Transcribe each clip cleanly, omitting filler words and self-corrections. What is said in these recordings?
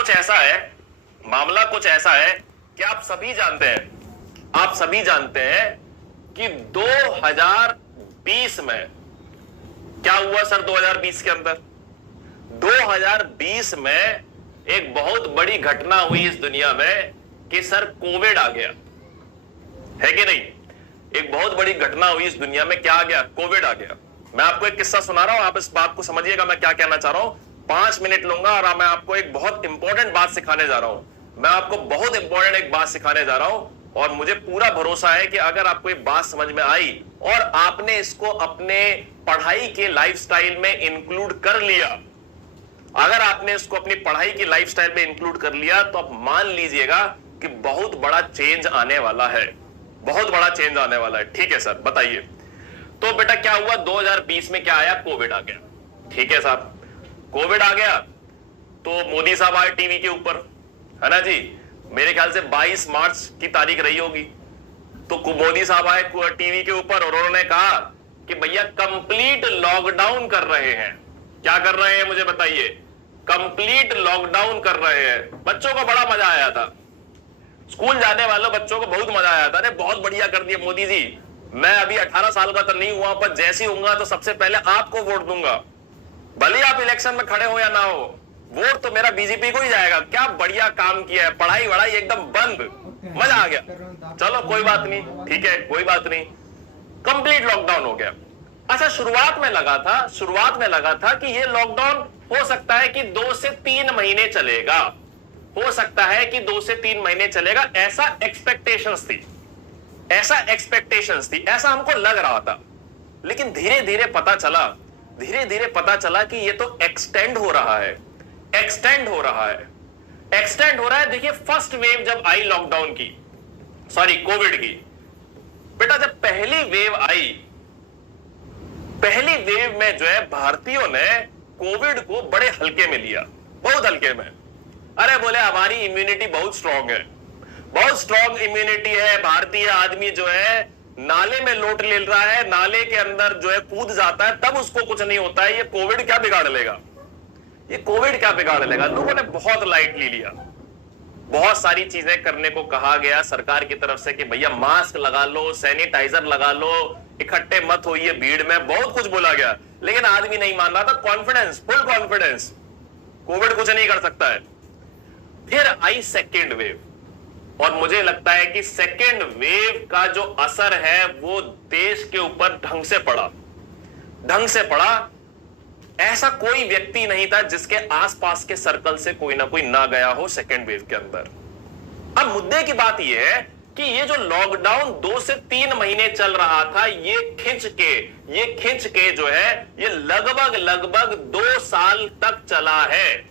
कुछ ऐसा है, मामला कुछ ऐसा है कि आप सभी जानते हैं कि 2020 में क्या हुआ सर। 2020 के अंदर 2020 में एक बहुत बड़ी घटना हुई इस दुनिया में कि सर कोविड आ गया, है कि नहीं। एक बहुत बड़ी घटना हुई इस दुनिया में, क्या आ गया, कोविड आ गया। मैं आपको एक किस्सा सुना रहा हूं, आप इस बात को समझिएगा मैं क्या कहना चाह रहा हूं। 5 मिनट लूंगा और मैं आपको एक बहुत इंपॉर्टेंट बात सिखाने जा रहा हूं। मैं आपको बहुत इंपॉर्टेंट एक बात सिखाने जा रहा हूं और मुझे पूरा भरोसा है कि अगर आपको ये बात समझ में आई और आपने इसको अपने पढ़ाई के लाइफस्टाइल में इंक्लूड कर लिया, अगर आपने इसको अपनी पढ़ाई की लाइफस्टाइल में इंक्लूड कर लिया, तो आप मान लीजिएगा कि बहुत बड़ा चेंज आने वाला है, बहुत बड़ा चेंज आने वाला है। ठीक है सर, बताइए। तो बेटा क्या हुआ, 2020 में क्या आया, कोविड आ गया। ठीक है साहब, कोविड आ गया तो मोदी साहब आए टीवी के ऊपर, है ना जी। मेरे ख्याल से 22 मार्च की तारीख रही होगी। तो मोदी साहब आए टीवी के ऊपर और उन्होंने कहा कि भैया कंप्लीट लॉकडाउन कर रहे हैं। क्या कर रहे हैं मुझे बताइए, कंप्लीट लॉकडाउन कर रहे हैं। बच्चों को बड़ा मजा आया था, स्कूल जाने वालों बच्चों को बहुत मजा आया था। अरे बहुत बढ़िया कर दिया मोदी जी, मैं अभी 18 साल का तो नहीं हुआ, पर जैसे ही होऊंगा तो सबसे पहले आपको वोट दूंगा, भले आप इलेक्शन में खड़े हो या ना हो, वोट तो मेरा बीजेपी को ही जाएगा। क्या बढ़िया काम किया है, पढ़ाई वढ़ाई एकदम बंद, मजा आ गया। चलो कोई बात नहीं, ठीक है, कोई बात नहीं, कंप्लीट लॉकडाउन हो गया। अच्छा, शुरुआत में लगा था कि ये लॉकडाउन हो सकता है कि 2 से 3 महीने चलेगा, हो सकता है कि 2 से 3 महीने चलेगा, ऐसा एक्सपेक्टेशंस थी, ऐसा हमको लग रहा था। लेकिन धीरे धीरे पता चला कि ये तो एक्सटेंड हो रहा है। देखिए, फर्स्ट वेव जब आई लॉकडाउन की, सॉरी कोविड की, बेटा जब पहली वेव आई, पहली वेव में जो है भारतीयों ने कोविड को बड़े हल्के में लिया, बहुत हल्के में। अरे बोले हमारी इम्यूनिटी बहुत स्ट्रांग है, बहुत स्ट्रांग इम्यूनिटी है। भारतीय आदमी जो है नाले में लोट ले रहा है, नाले के अंदर जो है कूद जाता है, तब उसको कुछ नहीं होता है। ये कोविड क्या बिगाड़ लेगा, लोगों ने बहुत लाइटली लिया। बहुत सारी चीजें करने को कहा गया सरकार की तरफ से कि भैया मास्क लगा लो, सैनिटाइजर लगा लो, इकट्ठे मत होइए भीड़ में, बहुत कुछ बोला गया। लेकिन आदमी नहीं मान रहा था। कॉन्फिडेंस, फुल कॉन्फिडेंस, कोविड कुछ नहीं कर सकता है। फिर आई सेकेंड वेव और मुझे लगता है कि सेकेंड वेव का जो असर है वो देश के ऊपर ढंग से पड़ा। ऐसा कोई व्यक्ति नहीं था जिसके आसपास के सर्कल से कोई ना कोई ना गया हो सेकेंड वेव के अंदर। अब मुद्दे की बात यह है कि ये जो लॉकडाउन 2 से 3 महीने चल रहा था, ये खिंच के जो है ये लगभग 2 साल तक चला है।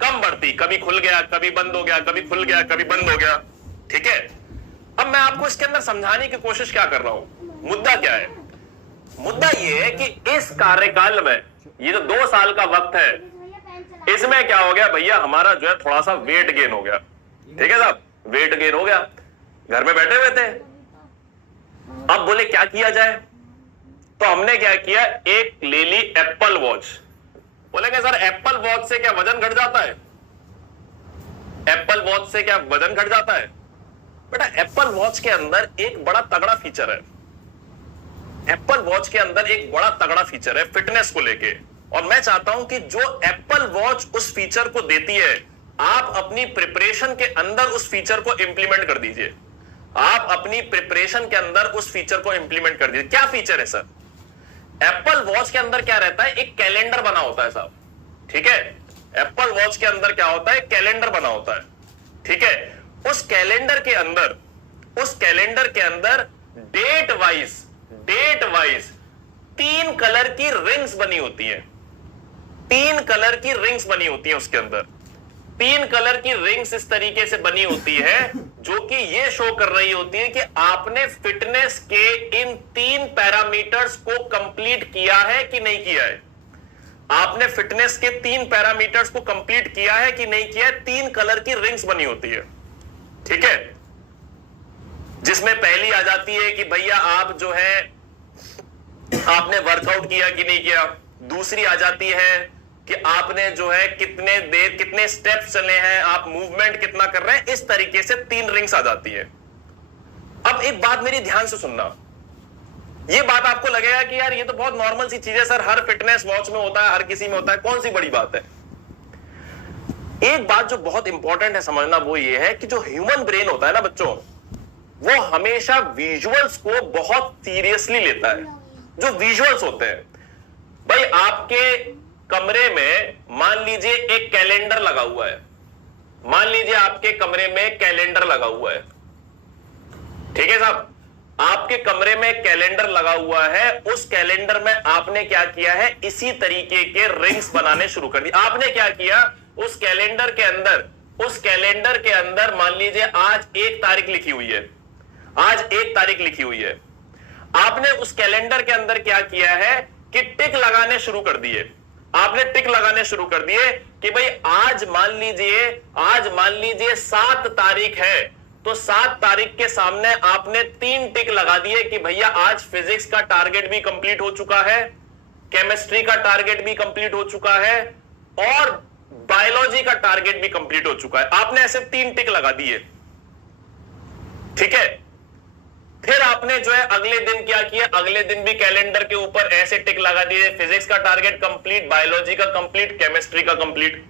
कम बढ़ती, कभी खुल गया, कभी बंद हो गया, कभी खुल गया, कभी बंद हो गया। ठीक है, अब मैं आपको इसके अंदर समझाने की कोशिश क्या कर रहा हूं, मुद्दा क्या है। मुद्दा यह है कि इस कार्यकाल में ये जो 2 साल का वक्त है, इसमें क्या हो गया भैया, हमारा जो है थोड़ा सा वेट गेन हो गया। ठीक है साहब, वेट गेन हो गया, घर में बैठे हुए थे। अब बोले क्या किया जाए, तो हमने क्या किया, एक ले ली एप्पल वॉच। बोलेंगे सर एप्पल वॉच से क्या वजन घट जाता है, एप्पल वॉच से क्या वजन घट जाता है। बेटा एप्पल वॉच के अंदर एक बड़ा तगड़ा फीचर है, एप्पल वॉच के अंदर एक बड़ा तगड़ा फीचर है फिटनेस को लेके। और मैं चाहता हूं कि जो एप्पल वॉच उस फीचर को देती है, आप अपनी प्रिपरेशन के अंदर उस फीचर को इंप्लीमेंट कर दीजिए। आप अपनी प्रिपरेशन के अंदर उस फीचर को इंप्लीमेंट कर दीजिए। क्या फीचर है सर, एप्पल वॉच के अंदर क्या रहता है, एक कैलेंडर बना होता है साहब। ठीक है, एप्पल वॉच के अंदर क्या होता है, कैलेंडर बना होता है। ठीक है, उस कैलेंडर के अंदर डेट वाइज 3 कलर की रिंग्स बनी होती है, 3 कलर की रिंग्स बनी होती है उसके अंदर। 3 कलर की रिंग्स इस तरीके से बनी होती है जो कि ये शो कर रही होती है कि आपने फिटनेस के इन 3 पैरामीटर्स को कंप्लीट किया है कि नहीं किया है। आपने फिटनेस के 3 पैरामीटर्स को कंप्लीट किया है कि नहीं किया है। 3 कलर की रिंग्स बनी होती है। ठीक है, जिसमें पहली आ जाती है कि भैया आप जो है आपने वर्कआउट किया कि नहीं किया। दूसरी आ जाती है कि आपने जो है कितने देर कितने स्टेप्स चले हैं, आप मूवमेंट कितना कर रहे हैं, इस तरीके से 3 रिंग्स आ जाती है। अब एक बात मेरी ध्यान से सुनना, ये बात आपको लगेगा कि यार ये तो बहुत नॉर्मल सी चीज है सर, हर फिटनेस वॉच में होता है, हर किसी में होता है, कौन सी बड़ी बात है। एक बात जो बहुत इंपॉर्टेंट है समझना, वो ये है कि जो ह्यूमन ब्रेन होता है ना बच्चों, वो हमेशा विजुअल्स को बहुत सीरियसली लेता है। जो विजुअल्स होते हैं, भाई आपके कमरे में मान लीजिए एक कैलेंडर लगा हुआ है, मान लीजिए आपके कमरे में कैलेंडर लगा हुआ है, ठीक है साहब, आपके कमरे में कैलेंडर लगा हुआ है, उस कैलेंडर में आपने क्या किया है, इसी तरीके के रिंग्स बनाने शुरू कर दिए। आपने क्या किया, उस कैलेंडर के अंदर मान लीजिए आज 1 तारीख लिखी हुई है, आज 1 तारीख लिखी हुई है, आपने उस कैलेंडर के अंदर क्या किया है कि टिक लगाने शुरू कर दिए। आपने टिक लगाने शुरू कर दिए कि भाई आज मान लीजिए 7 तारीख है, तो 7 तारीख के सामने आपने 3 टिक लगा दिए कि भैया आज फिजिक्स का टारगेट भी कंप्लीट हो चुका है, केमिस्ट्री का टारगेट भी कंप्लीट हो चुका है और बायोलॉजी का टारगेट भी कंप्लीट हो चुका है। आपने ऐसे 3 टिक लगा दिए, ठीक है। फिर आपने जो है अगले दिन क्या किया, अगले दिन भी कैलेंडर के ऊपर ऐसे टिक लगा दिए, फिजिक्स का टारगेट कंप्लीट, बायोलॉजी का कंप्लीट, केमिस्ट्री का कंप्लीट।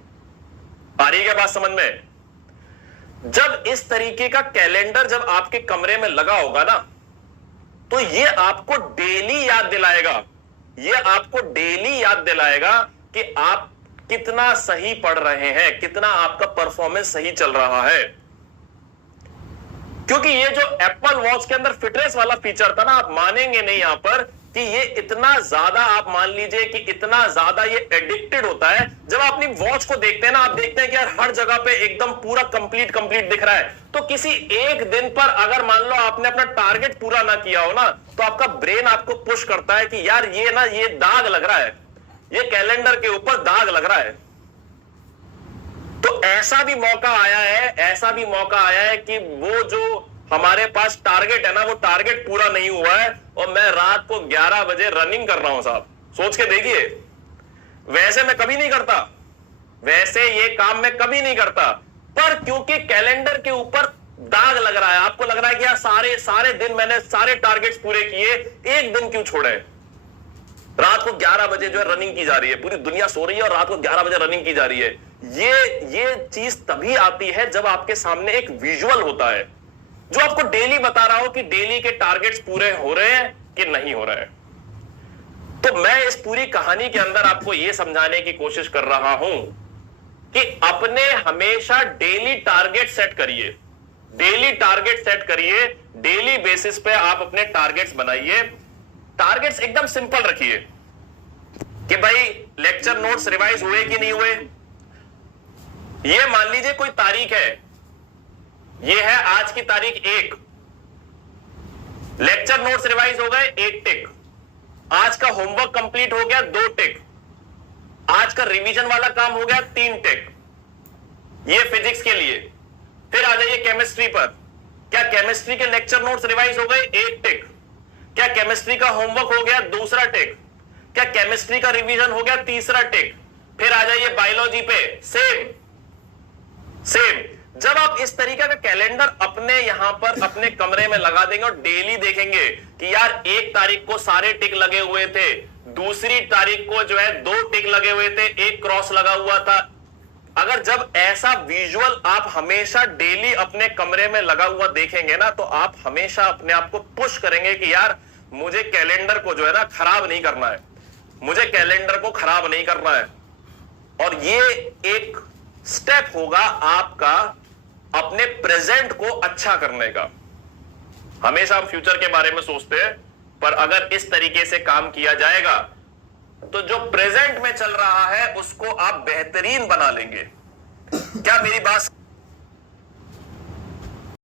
आ रही है क्या बात समझ में? जब इस तरीके का कैलेंडर जब आपके कमरे में लगा होगा ना, तो ये आपको डेली याद दिलाएगा कि आप कितना सही पढ़ रहे हैं, कितना आपका परफॉर्मेंस सही चल रहा है। क्योंकि ये जो एप्पल वॉच के अंदर फिटनेस वाला फीचर था ना, आप मानेंगे नहीं यहां पर कि ये इतना ज्यादा, आप मान लीजिए कि इतना ज्यादा ये एडिक्टेड होता है। जब आप अपनी वॉच को देखते हैं ना, आप देखते हैं कि यार हर जगह पे एकदम पूरा कंप्लीट दिख रहा है। तो किसी एक दिन पर अगर मान लो आपने अपना टारगेट पूरा ना किया हो ना, तो आपका ब्रेन आपको पुश करता है कि यार ये दाग लग रहा है, ये कैलेंडर के ऊपर दाग लग रहा है। तो ऐसा भी मौका आया है कि वो जो हमारे पास टारगेट है ना, वो टारगेट पूरा नहीं हुआ है और मैं रात को 11 बजे रनिंग कर रहा हूं साहब। सोच के देखिए, वैसे मैं कभी नहीं करता, वैसे ये काम मैं कभी नहीं करता, पर क्योंकि कैलेंडर के ऊपर दाग लग रहा है, आपको लग रहा है कि यार सारे दिन मैंने सारे टारगेट्स पूरे किए, एक दिन क्यों छोड़े। रात को 11 बजे जो है रनिंग की जा रही है, पूरी दुनिया सो रही है और रात को 11 बजे रनिंग की जा रही है। ये चीज तभी आती है जब आपके सामने एक विजुअल होता है जो आपको डेली बता रहा हो कि डेली के टारगेट्स पूरे हो रहे हैं कि नहीं हो रहे हैं। तो मैं इस पूरी कहानी के अंदर आपको यह समझाने की कोशिश कर रहा हूं कि अपने हमेशा डेली टारगेट सेट करिए, डेली बेसिस पे आप अपने टारगेट्स बनाइए। टारगेट्स एकदम सिंपल रखिए कि भाई लेक्चर नोट्स रिवाइज हुए कि नहीं हुए। ये मान लीजिए कोई तारीख है, ये है आज की तारीख 1, लेक्चर नोट्स रिवाइज हो गए 1 टिक, आज का होमवर्क कंप्लीट हो गया 2 टिक, आज का रिवीजन वाला काम हो गया 3 टिक। ये फिजिक्स के लिए। फिर आ जाइए केमिस्ट्री पर, क्या केमिस्ट्री के लेक्चर नोट्स रिवाइज हो गए 1 टिक, क्या केमिस्ट्री का होमवर्क हो गया 2रा टिक, क्या केमिस्ट्री का रिवीजन हो गया 3रा टिक। फिर आ जाइए बायोलॉजी पे, सेम। जब आप इस तरीके का कैलेंडर अपने यहां पर अपने कमरे में लगा देंगे और डेली देखेंगे कि यार 1 तारीख को सारे टिक लगे हुए थे, दूसरी तारीख को जो है 2 टिक लगे हुए थे, 1 क्रॉस लगा हुआ था। अगर जब ऐसा विजुअल आप हमेशा डेली अपने कमरे में लगा हुआ देखेंगे ना, तो आप हमेशा अपने आप को पुश करेंगे कि यार मुझे कैलेंडर को जो है ना खराब नहीं करना है, मुझे कैलेंडर को खराब नहीं करना है। और ये एक स्टेप होगा आपका अपने प्रेजेंट को अच्छा करने का। हमेशा हम फ्यूचर के बारे में सोचते हैं, पर अगर इस तरीके से काम किया जाएगा तो जो प्रेजेंट में चल रहा है उसको आप बेहतरीन बना लेंगे। क्या मेरी बात